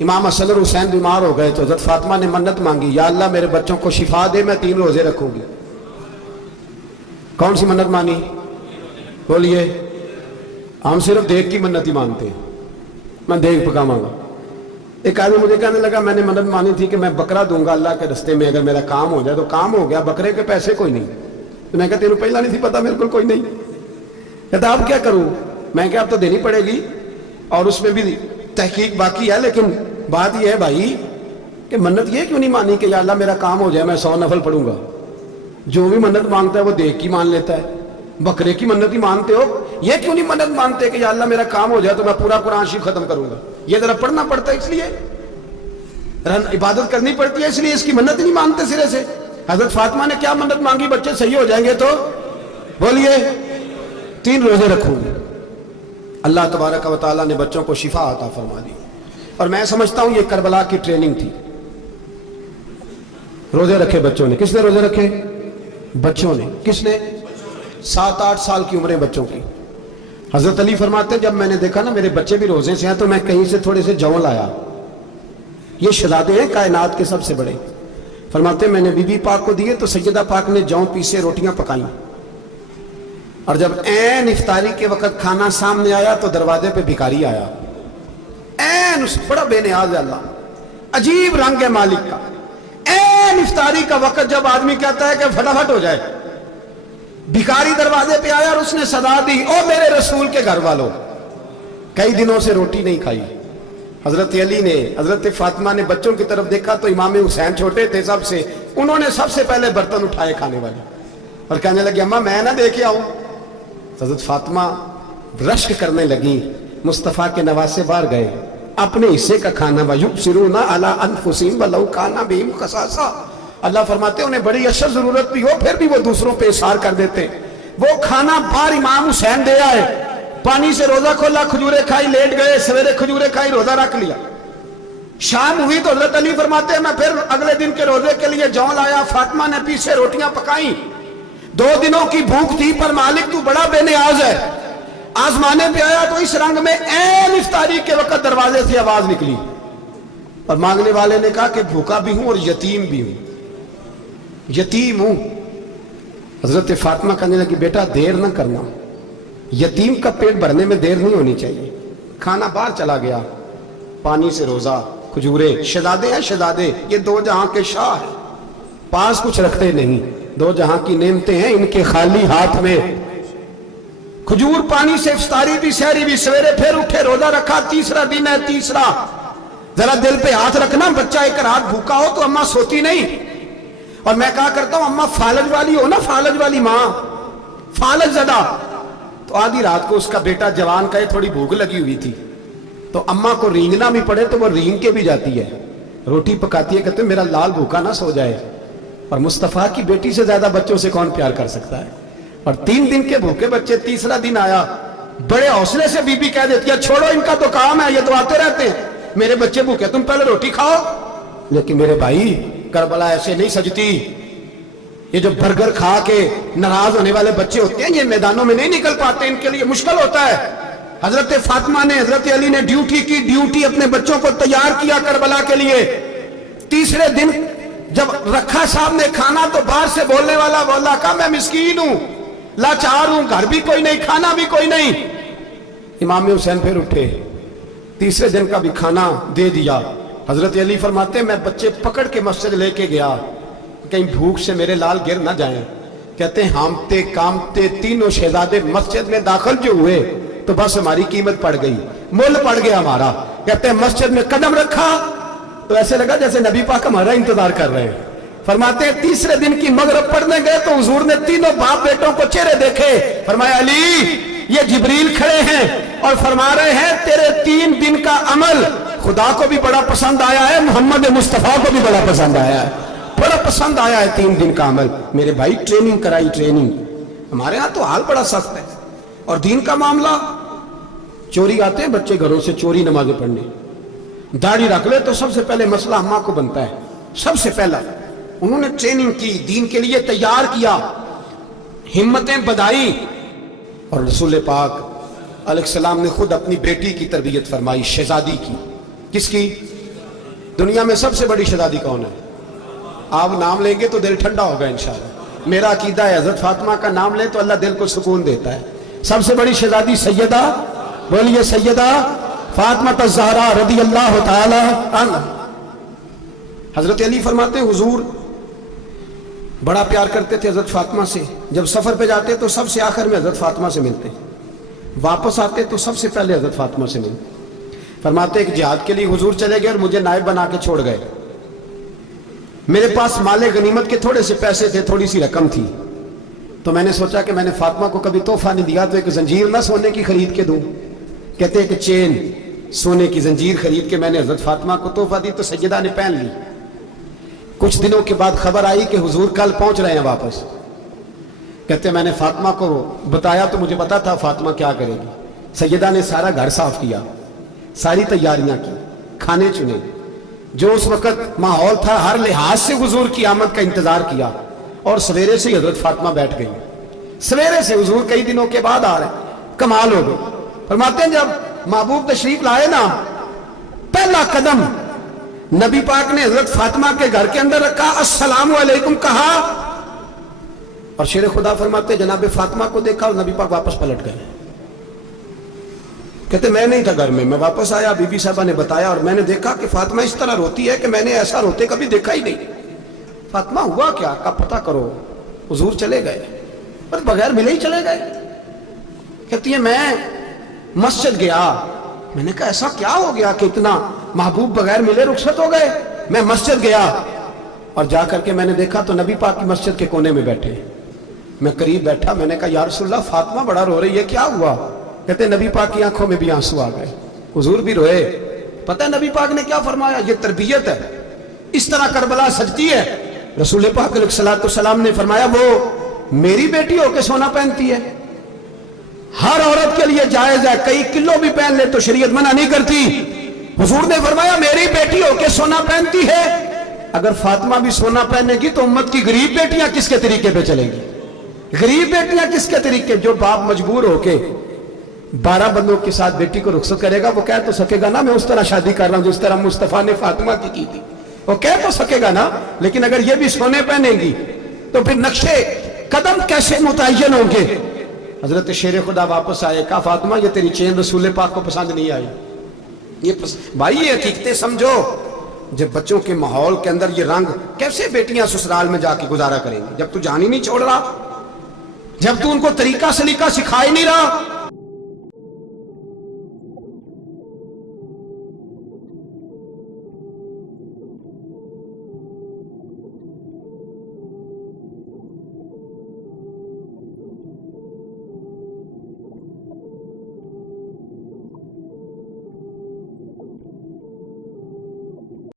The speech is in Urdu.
امام حسن اور حسین بیمار ہو گئے تو حضرت فاطمہ نے منت مانگی، یا اللہ میرے بچوں کو شفا دے، میں 3 روزے رکھوں گی۔ کون سی منت مانی؟ بولیے۔ ہم صرف دیکھ کی منت ہی مانتے ہیں، میں دیکھ پکاواں گا۔ ایک آدمی مجھے کہنے لگا میں نے منت مانی تھی کہ میں بکرا دوں گا اللہ کے رستے میں، اگر میرا کام ہو جائے تو کام ہو گیا، بکرے کے پیسے کوئی نہیں۔ تو میں کہا تیرے پہلا نہیں تھی پتا، میرے کو کوئی نہیں۔ کہتا اب کیا کروں؟ میں کہا اب تو دینی پڑے گی، اور اس میں بھی تحقیق باقی ہے، لیکن بات یہ ہے بھائی کہ منت یہ کیوں نہیں مانی کہ یا اللہ میرا کام ہو جائے میں 100 نفل پڑھوں گا؟ جو بھی منت مانگتا ہے وہ دیکھ کی مان لیتا ہے، بکرے کی منت ہی مانتے ہو، یہ کیوں نہیں منت مانتے کہ یا اللہ میرا کام ہو جائے تو میں پورا قرآن شریف ختم کروں گا؟ یہ ذرا پڑھنا پڑتا ہے، اس لیے عبادت کرنی پڑتی ہے، اس لیے اس کی منت نہیں مانتے سرے سے۔ حضرت فاطمہ نے کیا منت مانگی؟ بچے صحیح ہو جائیں گے تو بولیے 3 روزے رکھوں گی۔ اللہ تبارک و تعالیٰ نے بچوں کو شفا عطا فرما دی، اور میں سمجھتا ہوں یہ کربلا کی ٹریننگ تھی۔ روزے رکھے بچوں نے۔ کس نے روزے رکھے؟ بچوں نے۔ کس نے؟ 7-8 سال کی عمریں بچوں کی۔ حضرت علی فرماتے ہیں جب میں نے دیکھا نا میرے بچے بھی روزے سے ہیں تو میں کہیں سے تھوڑے سے جون لایا، یہ شہزادے ہیں کائنات کے سب سے بڑے۔ فرماتے ہیں میں نے بی بی پاک کو دیے تو سیدہ پاک نے جون پیسے روٹیاں پکائیں، اور جب این افطاری کے وقت کھانا سامنے آیا تو دروازے پہ بھکاری آیا، این بڑا بے نیاز ہے اللہ، عجیب رنگ ہے مالک کا۔ این افطاری کا وقت جب آدمی کہتا ہے کہ فٹافٹ ہو جائے، بھکاری دروازے پہ آیا اور اس نے صدا دی، او میرے رسول کے گھر والوں، کئی دنوں سے روٹی نہیں کھائی۔ حضرت علی نے، حضرت فاطمہ نے بچوں کی طرف دیکھا تو امام حسین چھوٹے تھے سب سے، انہوں نے سب سے پہلے برتن اٹھائے کھانے والے، اور کہنے لگے اماں میں نہ دیکھے آؤں۔ حضرت فاطمہ رشک کرنے لگی، مصطفیٰ کے نواسے باہر گئے، اپنے حصے کا کھانا وَيُبْصِرُونَ عَلَىٰ أَنفُسِهِمْ وَلَوْ كَانَ بِهِمْ خَصَاصَةٌ، اللہ فرماتے ہیں انہیں بڑی اشد ضرورت بھی ہو پھر بھی وہ دوسروں پہ اثار کر دیتے۔ وہ کھانا باہر امام حسین دے آئے، پانی سے روزہ کھولا، کھجورے کھائی، لیٹ گئے، سویرے کھجورے کھائی، روزہ رکھ لیا۔ شام ہوئی تو حضرت علی فرماتے ہیں میں پھر اگلے دن کے روزے کے لیے جون لایا، فاطمہ نے پیچھے روٹیاں پکائیں، 2 دنوں کی بھوک تھی پر مالک تو بڑا بے نیاز ہے۔ آزمانے پہ آیا تو اس رنگ میں این افطاری کے وقت دروازے سے آواز نکلی، اور مانگنے والے نے کہا کہ بھوکا بھی ہوں اور یتیم بھی ہوں، یتیم ہوں۔ حضرت فاطمہ کہنے لگی بیٹا دیر نہ کرنا، یتیم کا پیٹ بھرنے میں دیر نہیں ہونی چاہیے۔ کھانا باہر چلا گیا، پانی سے روزہ، کھجورے، شہزادے ہیں شہزادے، یہ 2 جہاں کے شاہ ہیں، پاس کچھ رکھتے نہیں، 2 جہاں کی نعمتیں ہیں ان کے خالی ہاتھ میں۔ کھجور پانی سے افطاری بھی سحری بھی، سویرے پھر اٹھے روزہ رکھا، تیسرا دن ہے، تیسرا۔ ذرا دل پہ ہاتھ رکھنا، بچہ ایک رات بھوکا ہو تو اماں سوتی نہیں، اور میں کہا کرتا ہوں اماں فالج والی ہو نا، فالج والی ماں، فالج زدہ، تو آدھی رات کو اس کا بیٹا جوان کہے تھوڑی بھوک لگی ہوئی تھی تو اماں کو رینگنا بھی پڑے تو وہ رینگ کے بھی جاتی ہے، روٹی پکاتی ہے، کہتے ہیں میرا لال بھوکا نہ سو جائے۔ اور مصطفیٰ کی بیٹی سے زیادہ بچوں سے کون پیار کر سکتا ہے؟ اور 3 دن کے بھوکے بچے، تیسرا دن آیا، بڑے حوصلے سے بی بی کہہ دیتی ہے چھوڑو ان کا تو کام ہے، یہ تو آتے رہتے ہیں، میرے بچے بھوکے تم پہلے روٹی کھاؤ۔ لیکن میرے بھائی کربلا ایسے نہیں سجتی، یہ جو برگر کھا کے ناراض ہونے والے بچے ہوتے ہیں یہ میدانوں میں نہیں نکل پاتے، ان کے لیے مشکل ہوتا ہے۔ حضرت فاطمہ نے، حضرت علی نے ڈیوٹی کی، ڈیوٹی اپنے بچوں کو تیار کیا کربلا کے لیے۔ تیسرے دن جب رکھا صاحب نے کھانا تو باہر سے بولنے والا بولا کہا میں مسکین ہوں، لاچار ہوں، گھر بھی کوئی نہیں، کھانا بھی کوئی نہیں۔ امام حسین پھر اٹھے، تیسرے دن کا بھی کھانا دے دیا۔ حضرت علی فرماتے ہیں میں بچے پکڑ کے مسجد لے کے گیا، کہیں بھوک سے میرے لال گر نہ جائیں۔ کہتے ہیں ہامتے کامتے تینوں شہزادے مسجد میں داخل جو ہوئے تو بس ہماری قیمت پڑ گئی، مول پڑ گیا ہمارا۔ کہتے ہیں مسجد میں قدم رکھا تو ایسے لگا جیسے نبی پاک ہمارا انتظار کر رہے ہیں۔ فرماتے ہیں تیسرے دن کی مغرب پڑھنے گئے تو حضور نے تینوں باپ بیٹوں کو چہرے دیکھے، فرمایا علی یہ جبریل کھڑے ہیں اور فرما رہے ہیں تیرے 3 دن کا عمل خدا کو بھی بڑا پسند آیا ہے، محمد مصطفیٰ کو بھی بڑا پسند آیا ہے، بڑا پسند آیا ہے 3 دن کا عمل۔ میرے بھائی ٹریننگ کرائی، ٹریننگ۔ ہمارے ہاں تو حال بڑا سخت ہے، اور دین کا معاملہ، چوری آتے ہیں بچے گھروں سے چوری نمازیں پڑھنے، داڑھی رکھ لے تو سب سے پہلے مسئلہ اماں کو بنتا ہے، سب سے پہلا۔ انہوں نے ٹریننگ کی، دین کے لیے تیار کیا، ہمتیں بدائی، اور رسول پاک علیہ السلام نے خود اپنی بیٹی کی تربیت فرمائی، شہزادی کی۔ کس کی؟ دنیا میں سب سے بڑی شہزادی کون ہے؟ آپ نام لیں گے تو دل ٹھنڈا ہوگا انشاءاللہ. میرا عقیدہ ہے حضرت فاطمہ کا نام لیں تو اللہ دل کو سکون دیتا ہے. سب سے بڑی شہزادی سیدہ، بولیے سیدہ فاطمہ الزہرا رضی اللہ تعالی عنہ. حضرت علی فرماتے ہیں حضور بڑا پیار کرتے تھے حضرت فاطمہ سے. جب سفر پہ جاتے تو سب سے آخر میں حضرت فاطمہ سے ملتے، واپس آتے تو سب سے پہلے حضرت فاطمہ سے ملتے. فرماتے ہیں کہ جہاد کے لیے حضور چلے گئے اور مجھے نائب بنا کے چھوڑ گئے. میرے پاس مال غنیمت کے تھوڑے سے پیسے تھے، تھوڑی سی رقم تھی، تو میں نے سوچا کہ میں نے فاطمہ کو کبھی تحفہ نہیں دیا تو ایک زنجیر نہ سونے کی خرید کے دوں. کہتے ہیں کہ چین سونے کی زنجیر خرید کے میں نے حضرت فاطمہ کو تحفہ دی تو سیدہ نے پہن لی. کچھ دنوں کے بعد خبر آئی کہ حضور کل پہنچ رہے ہیں واپس. کہتے ہیں میں نے فاطمہ کو بتایا تو مجھے پتا تھا فاطمہ کیا کرے گی. سیدہ نے سارا گھر صاف کیا، ساری تیاریاں کی، کھانے چنے، جو اس وقت ماحول تھا ہر لحاظ سے حضور کی آمد کا انتظار کیا. اور سویرے سے حضرت فاطمہ بیٹھ گئی. سویرے سے حضور کئی دنوں کے بعد آ رہے ہیں، کمال ہو گئی. فرماتے ہیں جب محبوب تشریف لائے نا، پہلا قدم نبی پاک نے حضرت فاطمہ کے گھر کے اندر رکھا، السلام علیکم کہا، اور شیر خدا فرماتے جناب فاطمہ کو دیکھا اور نبی پاک واپس پلٹ گئے. کہتے میں نہیں تھا گھر میں واپس آیا، بی بی صاحبہ نے بتایا اور میں نے دیکھا کہ فاطمہ اس طرح روتی ہے کہ میں نے ایسا روتے کبھی دیکھا ہی نہیں. فاطمہ ہوا کیا؟ کہا پتہ کرو. حضور چلے گئے اور بغیر ملے ہی چلے گئے. کہتی ہے میں مسجد گیا، میں نے کہا ایسا کیا ہو گیا کہ اتنا محبوب بغیر ملے رخصت ہو گئے؟ میں مسجد گیا اور جا کر کے میں نے دیکھا تو نبی پاک کی مسجد کے کونے میں بیٹھے. میں قریب بیٹھا، میں نے کہا یا رسول اللہ فاطمہ بڑا رو رہی ہے، کیا ہوا؟ کہتے نبی پاک کی آنکھوں میں بھی آنسو آ گئے، حضور بھی روئے. پتہ ہے نبی پاک نے کیا فرمایا؟ یہ تربیت ہے، اس طرح کربلا سجتی ہے. رسول پاک علیہ السلام نے فرمایا وہ میری بیٹی ہو کے سونا پہنتی ہے. ہر عورت کے لیے جائز ہے، کئی کلو بھی پہن لے تو شریعت منع نہیں کرتی. حضور نے فرمایا میری بیٹی ہو کے سونا پہنتی ہے. اگر فاطمہ بھی سونا پہنے گی تو امت کی غریب بیٹیاں کس کے طریقے پہ چلیں گی؟ غریب بیٹیاں کس کے طریقے؟ جو باپ مجبور ہو کے 12 بندوں کے ساتھ بیٹی کو رخصت کرے گا وہ کہہ تو سکے گا نا میں اس طرح شادی کر رہا ہوں جس طرح مصطفیٰ نے فاطمہ کی تھی، وہ کہہ تو سکے گا نا. لیکن اگر یہ بھی سونے پہنے گی تو پھر نقشے قدم کیسے متعین ہوں گے؟ حضرت شیر خدا واپس آئے، کہا فاطمہ یہ تیری چین رسول پاک کو پسند نہیں آئی. بھائی یہ حقیقتیں سمجھو. جب بچوں کے ماحول کے اندر یہ رنگ، کیسے بیٹیاں سسرال میں جا کے گزارا کریں گی جب تو جان ہی نہیں چھوڑ رہا، جب تو ان کو طریقہ سلیقہ سکھا ہی نہیں رہا؟